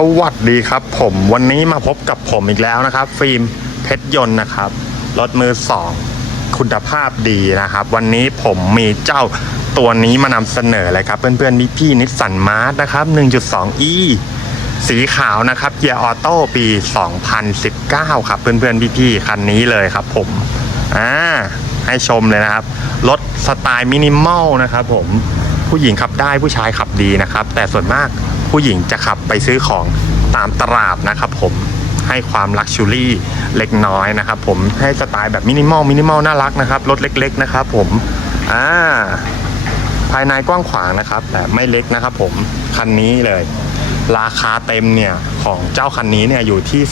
สวัสดีครับผมวันนี้มาพบกับผมอีกแล้วนะครับ ฟิล์มเพชรยนต์นะครับรถมือสองคุณภาพดีนะครับ วันนี้ผมมีเจ้าตัวนี้มานำเสนอเลยครับ เพื่อนๆนี่พี่นิสสันมาร์นะครับ 1.2e สีขาวนะครับเกียร์ออโต้ปี 2019 ครับ เพื่อนๆพี่ๆคันนี้เลยครับผมอ่าให้ชมเลยนะครับรถสไตล์มินิมอลนะครับผมผู้หญิงขับได้ผู้ชายขับดีนะครับ แต่ส่วนมาก ผู้หญิงจะขับไปซื้อของตามตลาดนะครับผมให้ความลักชูรี่เล็กน้อยนะครับผมให้สไตล์แบบมินิมอลมินิมอลน่ารักนะครับรถเล็ก ๆ นะครับผมอ่าภายในกว้างขวางนะครับ แต่ไม่เล็กนะครับผมคันนี้เลย ราคาเต็มเนี่ย ของเจ้าคันนี้เนี่ยอยู่ที่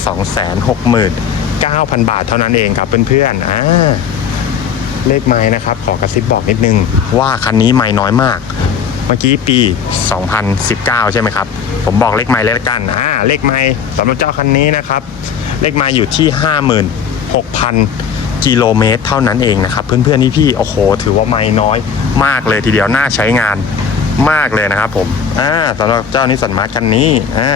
269,000 บาทเท่านั้นเองครับเพื่อนๆอ่าเลขไม้นะครับ ขอกระซิบบอกนิดนึงว่าคันนี้ไม่น้อยมาก เมื่อกี้ปี 2019 ใช่ไหมครับ ผมบอกเลขไม้เลยละกันอ่าเลขไม้สำหรับเจ้าคันนี้นะครับ เลขไม้อยู่ที่ 56,000 กิโลเมตรเท่านั้นเองนะครับ เพื่อนๆนี่พี่โอ้โห ถือว่าไม่น้อยมากเลยทีเดียวน่าใช้งานมากเลยนะครับผมอ่าสำหรับเจ้านิสสันมาร์คันนี้อ่า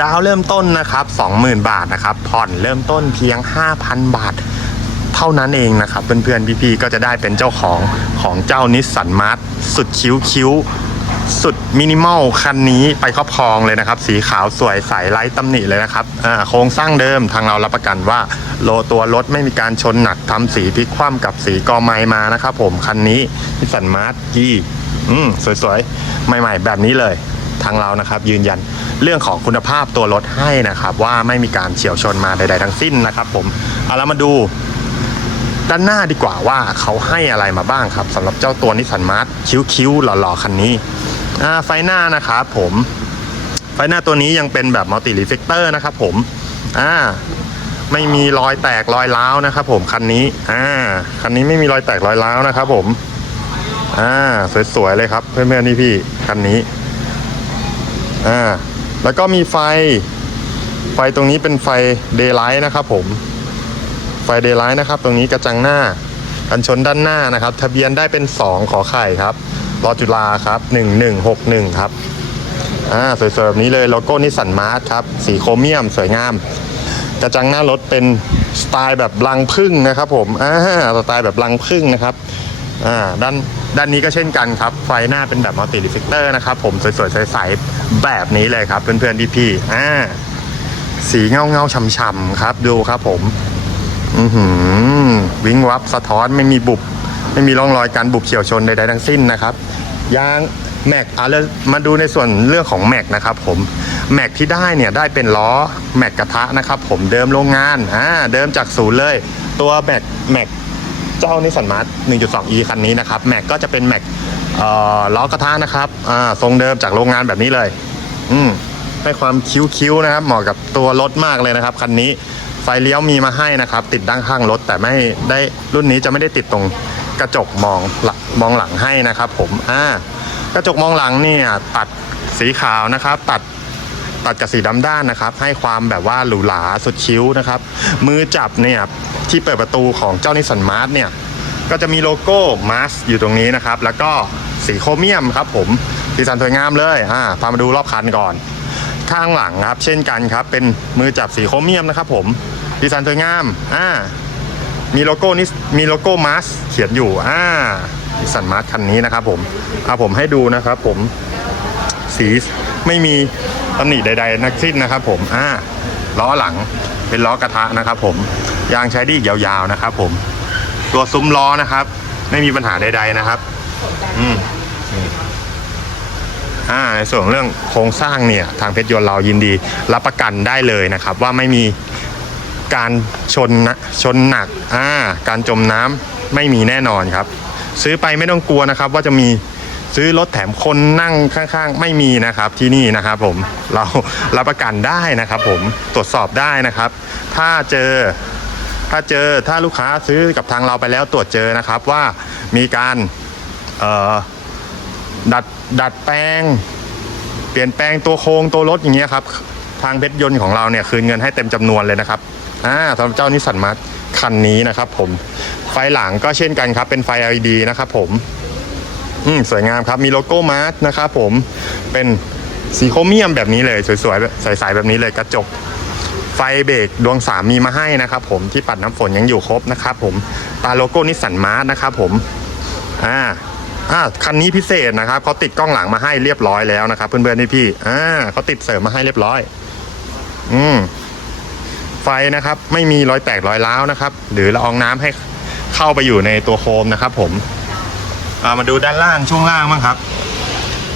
ดาวเริ่มต้นนะครับ 20,000 บาทนะครับ ผ่อนเริ่มต้นเพียง 5,000 บาทเท่านั้นเองนะครับ เพื่อนๆ พี่ๆ ก็จะได้เป็นเจ้าของของเจ้านิสสันมาร์ท สุดคิ้วคิ้วสุดมินิมอลคันนี้ไปครอบครองเลยนะครับ สีขาวสวยใสไร้ตำหนิเลยนะครับอ่าโครงสร้างเดิมทางเรารับประกันว่าโลตัวรถไม่มีการชนหนักทำสีพลิกคว่ำกับสีกอไม้มานะครับผมคันนี้นิสสันมาร์ทยี่อืมสวยๆ ใหม่ๆ แบบนี้เลยทางเรานะครับ ยืนยันเรื่องของคุณภาพตัวรถให้นะครับ ว่าไม่มีการเฉียวชนมาใด ๆ ทั้งสิ้นนะครับ ผมเอาละมาดู ด้านหน้าดีกว่าว่าเขาให้อะไรมาบ้างครับสำหรับเจ้าตัวนิสสันมาร์ทคิ้วๆหล่อๆคันนี้ไฟหน้านะครับผมไฟหน้าตัวนี้ยังเป็นแบบมัลติรีเฟกเตอร์นะครับผมอ่าไม่มีรอยแตกรอยร้าวนะครับผมคันนี้อ่าคันนี้ไม่มีรอยแตกรอยร้าวนะครับผมอ่าสวยๆเลยครับเพื่อนๆนี่พี่คันนี้อ่าแล้วก็มีไฟไฟตรงนี้เป็นไฟเดย์ไลท์นะครับผม ฟเดย์ไลท์นะครับ ตรงนี้กระจังหน้ากันชนด้านหน้านะครับ ทะเบียนได้เป็น 2 ขอไข่ครับรอจุฬาครับ1161 ครับอ่าสวยๆแบบนี้เลยโลโก้นิสสันมาร์ทครับ สีโครเมียมสวยงาม กระจังหน้ารถเป็นสไตล์แบบลังพึ่งนะครับผมอ่าสไตล์แบบลังพึ่งนะครับอ่าด้านด้านนี้ก็เช่นกันครับ ไฟหน้าเป็นแบบมัลติรีเฟกเตอร์นะครับผมสวยๆใสๆแบบนี้เลยครับ เพื่อนๆพี่ๆอ่าสีเงาเงาๆช่ำๆครับดูครับผม อือหือวิงวับสะท้อนไม่มีบุบ ไม่มีร่องรอยการบุบเฉียวชนใดๆทั้งสิ้นนะครับยางแม็กอะแล้วมาดูในส่วนเรื่องของแม็กนะครับผมแม็กที่ได้เนี่ยได้เป็นล้อแม็กกระทะนะครับผมเดิมโรงงานอ่าเดิมจากศูนย์เลย ตัวแม็กแม็กเจ้านิสันมาร์ท 1.2e คันนี้นะครับแม็กก็จะเป็นแม็กล้อกระทะนะครับอ่าทรงเดิมจากโรงงานแบบนี้เลย อืมให้ความคิ้วๆนะครับ เหมาะกับตัวรถมากเลยนะครับคันนี้ ฟเลี้ยวมีมาให้นะครับ ติดด้านข้างรถ แต่ไม่ได้รุ่นนี้จะไม่ได้ติดตรงกระจกมองหลังมองหลังให้นะครับ ผมอ่ากระจกมองหลังเนี่ยตัดสีขาวนะครับ ตัดตัดกับสีดำด้านนะครับ ให้ความแบบว่าหรูหราสุดคิ้วนะครับ มือจับเนี่ยที่เปิดประตูของเจ้านิสันมาร์ทเนี่ยก็จะมีโลโก้มาร์สอยู่ตรงนี้นะครับ แล้วก็สีโครเมียมครับ ผมสีสันสวยงามเลยอ่าพามาดูรอบคันก่อนข้างหลังครับ เช่นกันครับ เป็นมือจับสีโครเมียมนะครับผม ดีไซน์สวยงาม อ่า มีโลโก้นี้มีโลโก้มาร์สเขียนอยู่ อ่าดิสันมาร์สคันนี้นะครับผมเอาผมให้ดูนะครับผม สีไม่มีตำหนิใดๆนักสิ้นนะครับผม อ่า ล้อหลังเป็นล้อกระทะนะครับผม ยางใช้ดีอยาวๆนะครับผม ตัวซุ้มล้อนะครับ ไม่มีปัญหาใดๆนะครับ อืมอ่าในส่วนเรื่องโครงสร้างเนี่ย ทางเพชรยนต์เรายินดี รับประกันได้เลยนะครับ ว่าไม่มี การชนชนหนักอ่าการจมน้ำไม่มีแน่นอนครับ ซื้อไปไม่ต้องกลัวนะครับ ว่าจะมีซื้อรถแถมคนนั่งข้างๆ ไม่มีนะครับที่นี่นะครับผมเรารับประกันได้นะครับ ผมตรวจสอบได้นะครับ ถ้าเจอถ้าเจอถ้าลูกค้าซื้อกับทางเราไปแล้วตรวจเจอนะครับว่ามีการเอ่อดัดดัดแปลง เปลี่ยนแปลงตัวโครงตัวรถอย่างเงี้ยครับทางเพชรยนต์ของเราเนี่ยคืนเงินให้เต็มจำนวนเลยนะครับ อ่าสำหรับเจ้านิสสันมาร์คันนี้นะครับผมไฟหลังก็เช่นกันครับ เป็นไฟ LED นะครับผมอืมสวยงามครับมีโลโก้มาร์นะครับผมเป็นสีโครเมียมแบบนี้เลย สวยๆใสๆแบบนี้เลยกระจก ไฟเบรกดวงสามมีมาให้นะครับผมที่ปัดน้ำฝนยังอยู่ครบนะครับผมตาโลโก้นิสสันมาร์นะครับผมอ่าอ่าคันนี้พิเศษนะครับเขาติดกล้องหลังมาให้เรียบร้อยแล้วนะครับ เพื่อนๆพี่ๆอ่าเขาติดเสริมมาให้เรียบร้อย อืม ฟนะครับ ไม่มีรอยแตกรอยร้าวนะครับ หรือละอองน้ำให้เข้าไปอยู่ในตัวโคมนะครับ ผมามาดูด้านล่างช่วงล่างบ้างครับ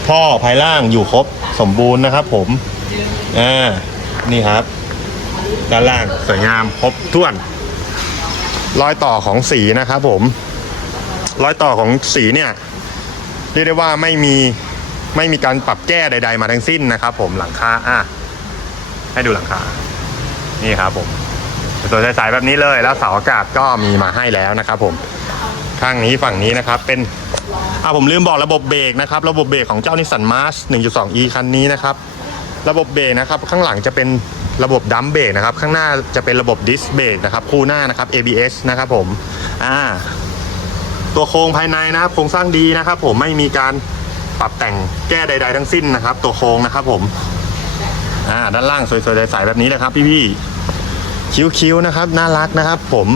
ท่อภายล่างอยู่ครบสมบูรณ์นะครับ ผมอ่านี่ครับ ด้านล่างสวยงามครบถ้วน รอยต่อของสีนะครับ ผม รอยต่อของสีเนี่ยเรียกได้ว่าไม่มีไม่มีการปรับแก้ใด ๆ มาทั้งสิ้นนะครับ ผมหลังคาอะให้ดูหลังคา นี่ครับผมตัวใสๆแบบนี้เลยแล้วเสาอากาศก็มีมาให้แล้วนะครับ ผมข้างนี้ฝั่งนี้นะครับเป็นอะผมลืมบอกระบบเบรกนะครับ ระบบเบรกของเจ้านิสสันมาร์ช 1.2e คันนี้นะครับ ระบบเบรกนะครับ ข้างหลังจะเป็นระบบดัมเบรกนะครับ ข้างหน้าจะเป็นระบบดิสเบรกนะครับคู่หน้านะครับ ABS นะครับผมอ่าตัวโครงภายในนะครับโครงสร้างดีนะครับ ผมไม่มีการปรับแต่งแก้ใด ๆ ทั้งสิ้นนะครับ ตัวโครงนะครับ ผมอ่าด้านล่างสวยๆใสๆแบบนี้นะครับพี่ๆ คิ้วๆนะครับ น่ารักนะครับ ผม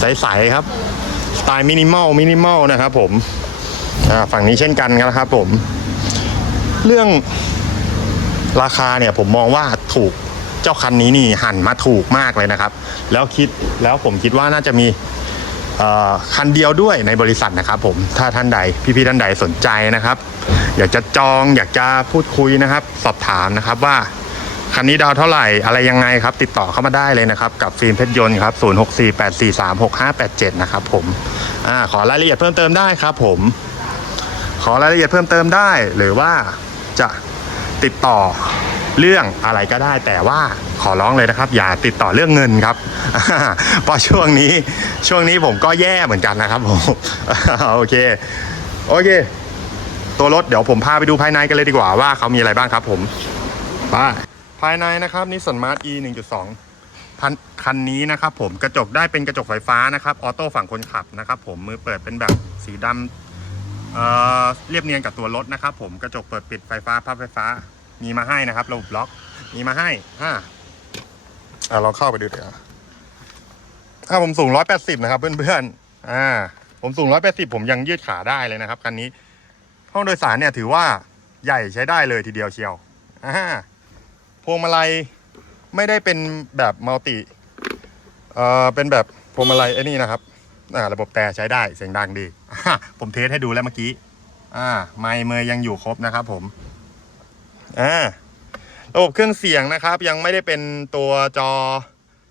ใสๆครับสไตล์มินิมอลมินิมอลนะครับ ผมฝั่งนี้เช่นกันนะครับ ผม เรื่องราคาเนี่ยผมมองว่าถูกเจ้าคันนี้นี่หันมาถูกมากเลยนะครับ แล้วคิดแล้วผมคิดว่าน่าจะมีคันเดียวด้วยในบริษัทนะครับ ผมถ้าท่านใดพี่ๆท่านใดสนใจนะครับ อยากจะจองอยากจะพูดคุยนะครับ สอบถามนะครับว่า คันนี้ดาวเท่าไหร่อะไรยังไงครับ ติดต่อเข้ามาได้เลยนะครับ กับฟิล์มเพชรยนต์ครับ 0648436587 นะครับผมอาขอรายละเอียดเพิ่มเติมได้ครับผม ขอรายละเอียดเพิ่มเติมได้ หรือว่าจะติดต่อเรื่องอะไรก็ได้ แต่ว่าขอร้องเลยนะครับ อย่าติดต่อเรื่องเงินครับเพราะช่วงนี้ช่วงนี้ผมก็แย่เหมือนกันนะครับผมโอเค โอเค ตัวรถเดี๋ยวผมพาไปดูภายในกันเลยดีกว่าว่าเขามีอะไรบ้างครับผมไป ภายในนะครับนิสสันมาร์ท e 1.2พันคันนี้นะครับผมกระจกได้เป็นกระจกไฟฟ้านะครับออโต้ฝั่งคนขับนะครับผมมือเปิดเป็นแบบสีดำเอ่อเรียบเนียนกับตัวรถนะครับผมกระจกเปิดปิดไฟฟ้าพับไฟฟ้ามีมาให้นะครับระบบล็อกมีมาให้อ่าอ่าเราเข้าไปดูเดี๋ยวอ่าผมสูงร้อยแปดสิบนะครับ เพื่อนๆอ่าผมสูงร้อยแปดสิบผมยังยืดขาได้เลยนะครับคันนี้ห้องโดยสารเนี่ยถือว่าใหญ่ใช้ได้เลยทีเดียวเชียวอ่า พวงมาลัยไม่ได้เป็นแบบมัลติเอ่อเป็นแบบพวงมาลัยไอ้นี่นะครับอ่าระบบแต่ใช้ได้เสียงดังดีผมเทสให้ดูแล้วเมื่อกี้อ่าไมค์เมย์ยังอยู่ครบนะครับผมอ่าระบบเครื่องเสียงนะครับ ยังไม่ได้เป็นตัวจอ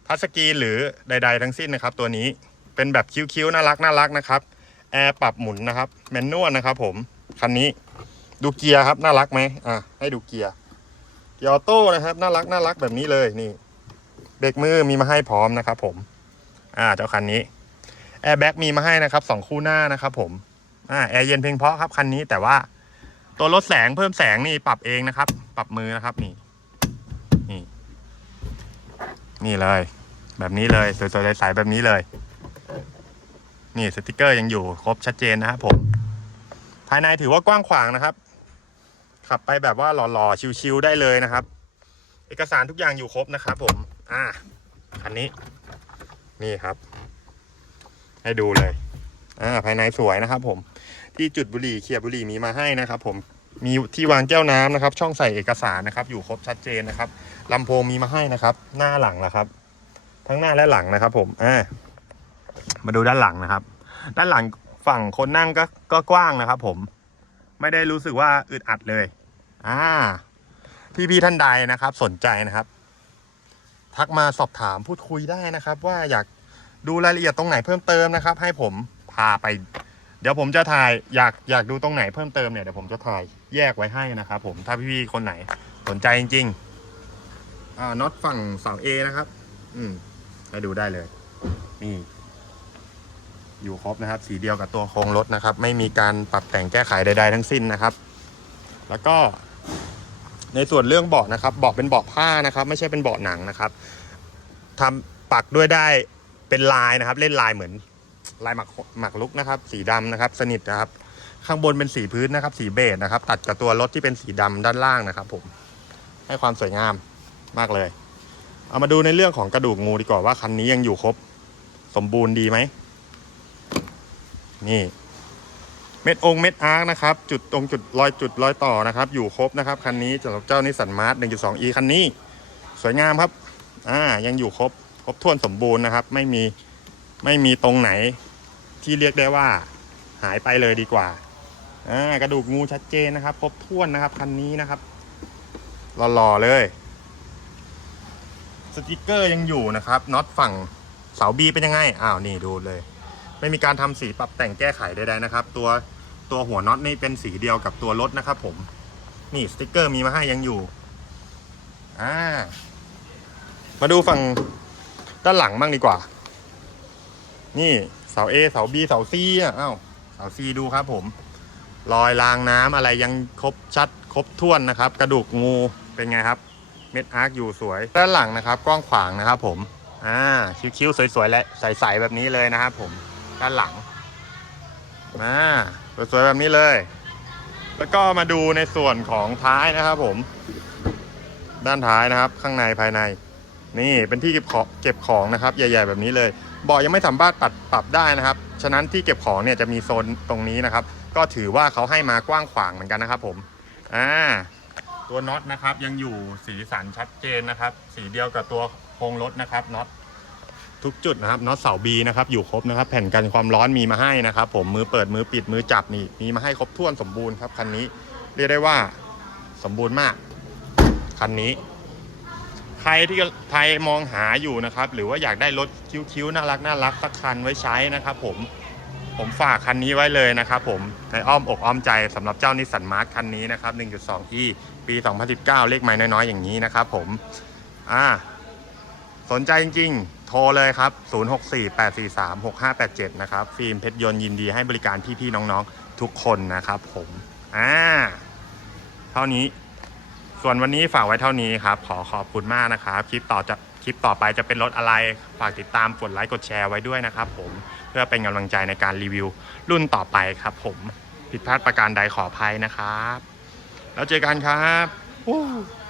ทัชสกรีนหรือใด ๆ ทั้งสิ้นนะครับ ตัวนี้เป็นแบบคิ้วๆน่ารักน่ารักนะครับแอร์ปรับหมุนนะครับแมนนวลนะครับ ผมคันนี้ดูเกียร์ครับน่ารักไหมอ่าให้ดูเกียร์ ยอโต้นะครับ น่ารักน่ารักแบบนี้เลยนี่เบรกมือมีมาให้พร้อมนะครับ ผม อ่าเจ้าคันนี้แอร์แบ็กมีมาให้นะครับสองคู่หน้านะครับผมอ่าแอร์เย็นเพียงเพราะครับคันนี้แต่ว่าตัวลดแสงเพิ่มแสงนี่ปรับเองนะครับ ปรับมือนะครับนี่นี่ นี่เลย แบบนี้เลยสวยๆใสๆแบบนี้เลย นี่สติกเกอร์ยังอยู่ครบชัดเจนนะครับผม ภายในถือว่ากว้างขวางนะครับ ขับไปแบบว่าหล่อๆชิวๆได้เลยนะครับ เอกสารทุกอย่างอยู่ครบนะครับผม อ่าคันนี้ นี่ครับ ให้ดูเลย อ่าภายในสวยนะครับ ผม ที่จุดบุหรี่เขียบบุหรี่มีมาให้นะครับ ผมมีที่วางแก้วน้ำนะครับ ช่องใส่เอกสารนะครับ อยู่ครบชัดเจนนะครับลำโพงมีมาให้นะครับ หน้าหลังนะครับ ทั้งหน้าและหลังนะครับ ผมอ่ามาดูด้านหลังนะครับ ด้านหลังฝั่งคนนั่งก็ก็กว้างนะครับ ผม ไม่ได้รู้สึกว่าอึดอัดเลย อ่า พี่ๆท่านใดนะครับ สนใจนะครับ ทักมาสอบถามพูดคุยได้นะครับ ว่าอยากดูรายละเอียดตรงไหนเพิ่มเติมนะครับ ให้ผมพาไป เดี๋ยวผมจะถ่ายอยากอยากดูตรงไหนเพิ่มเติมเนี่ยเดี๋ยวผมจะถ่ายแยกไว้ให้นะครับ ผมถ้าพี่ๆคนไหนสนใจจริงๆอ่าน็อตฝั่งเสา A นะครับ อืมให้ดูได้เลยนี่อยู่ครบนะครับ สีเดียวกับตัวโครงรถนะครับ ไม่มีการปรับแต่งแก้ไขใดๆทั้งสิ้นนะครับ แล้วก็ ในส่วนเรื่องเบาะนะครับเบาะเป็นเบาะผ้านะครับ ไม่ใช่เป็นเบาะหนังนะครับทำปักด้วยได้เป็นลายนะครับ เล่นลายเหมือนลายหมักหมักลุกนะครับ สีดำนะครับ สนิทนะครับ ข้างบนเป็นสีพื้นนะครับ สีเบจนะครับ ตัดกับตัวรถที่เป็นสีดำด้านล่างนะครับ ผม ให้ความสวยงามมากเลย เอามาดูในเรื่องของกระดูกงูดีกว่าว่าคันนี้ยังอยู่ครบ สมบูรณ์ดีไหมนี่ เม็ดองเม็ดอาร์คนะครับ จุดตรงจุดรอยจุดรอยต่อนะครับ อยู่ครบนะครับ คันนี้สำหรับเจ้านิสสันมาร์ท 1.2e คันนี้ สวยงามครับอ่ายังอยู่ครบครบถ้วนสมบูรณ์นะครับ ไม่มีไม่มีตรงไหนที่เรียกได้ว่าหายไปเลยดีกว่าอ่ากระดูกงูชัดเจนนะครับ ครบถ้วนนะครับ คันนี้นะครับหล่อๆเลยสติกเกอร์ยังอยู่นะครับน็อตฝั่งเสาบีเป็นยังไงอ้าวนี่ดูเลย ไม่มีการทำสีปรับแต่งแก้ไขใดๆนะครับ ตัว ตัวหัวน็อตนี่เป็นสีเดียวกับตัวรถนะครับผม นี่สติกเกอร์มีมาให้ยังอยู่ อ่า มาดูฝั่งด้านหลังบ้างดีกว่า นี่เสา A เสา B เสา C อะอ้าวเสา C ดูครับผม รอยรางน้ำอะไรยังครบชัดครบถ้วนนะครับ กระดูกงูเป็นไงครับ เม็ดอาร์คอยู่สวย ด้านหลังนะครับ กว้างขวางนะครับผม อ่า คิ้วๆ สวยๆ และใสๆ แบบนี้เลยนะครับผม ด้านหลังมา สวยๆแบบนี้เลย แล้วก็มาดูในส่วนของท้ายนะครับผม ด้านท้ายนะครับ ข้างในภายใน นี่เป็นที่เก็บของเก็บของนะครับ ใหญ่ ๆ แบบนี้เลยเบาะยังไม่สามารถตัดปรับได้นะครับ ฉะนั้นที่เก็บของเนี่ยจะมีโซนตรงนี้นะครับ ก็ถือว่าเขาให้มากว้างขวางเหมือนกันนะครับ ผมอ่าตัวน็อตนะครับยังอยู่สีสันชัดเจนนะครับ สีเดียวกับตัวโครงรถนะครับน็อต ทุกจุดนะครับน็อตเสาบีนะครับอยู่ครบนะครับ แผ่นกันความร้อนมีมาให้นะครับ ผมมือเปิดมือปิดมือจับนี่มีมาให้ครบถ้วนสมบูรณ์ครับคันนี้เรียกได้ว่าสมบูรณ์มากคันนี้ ใครที่ใครมองหาอยู่นะครับ หรือว่าอยากได้รถคิ้วๆน่ารักน่ารักสักคันไว้ใช้นะครับ ผมผมฝากคันนี้ไว้เลยนะครับผมในอ้อมอกอ้อมใจสำหรับเจ้านิสสันมาร์ทคันนี้นะครับ 1.2e ปี 2019 เลขไม้น้อยๆอย่างนี้นะครับผมอ่าสนใจจริงๆ โทรเลยครับ 0648436587 นะครับ ฟิล์มเพชรยนต์ยินดีให้บริการพี่ๆน้องๆ ทุกคนนะครับผมอ่าเท่านี้ ส่วนวันนี้ฝากไว้เท่านี้ครับ ขอขอบคุณมากนะครับ คลิปต่อจะคลิปต่อไปจะเป็นรถอะไร ฝากติดตามกดไลค์กดแชร์ไว้ด้วยนะครับผมเพื่อเป็นกำลังใจในการรีวิวรุ่นต่อไปครับผมผิดพลาดประการใดขออภัยนะครับ แล้วเจอกันครับ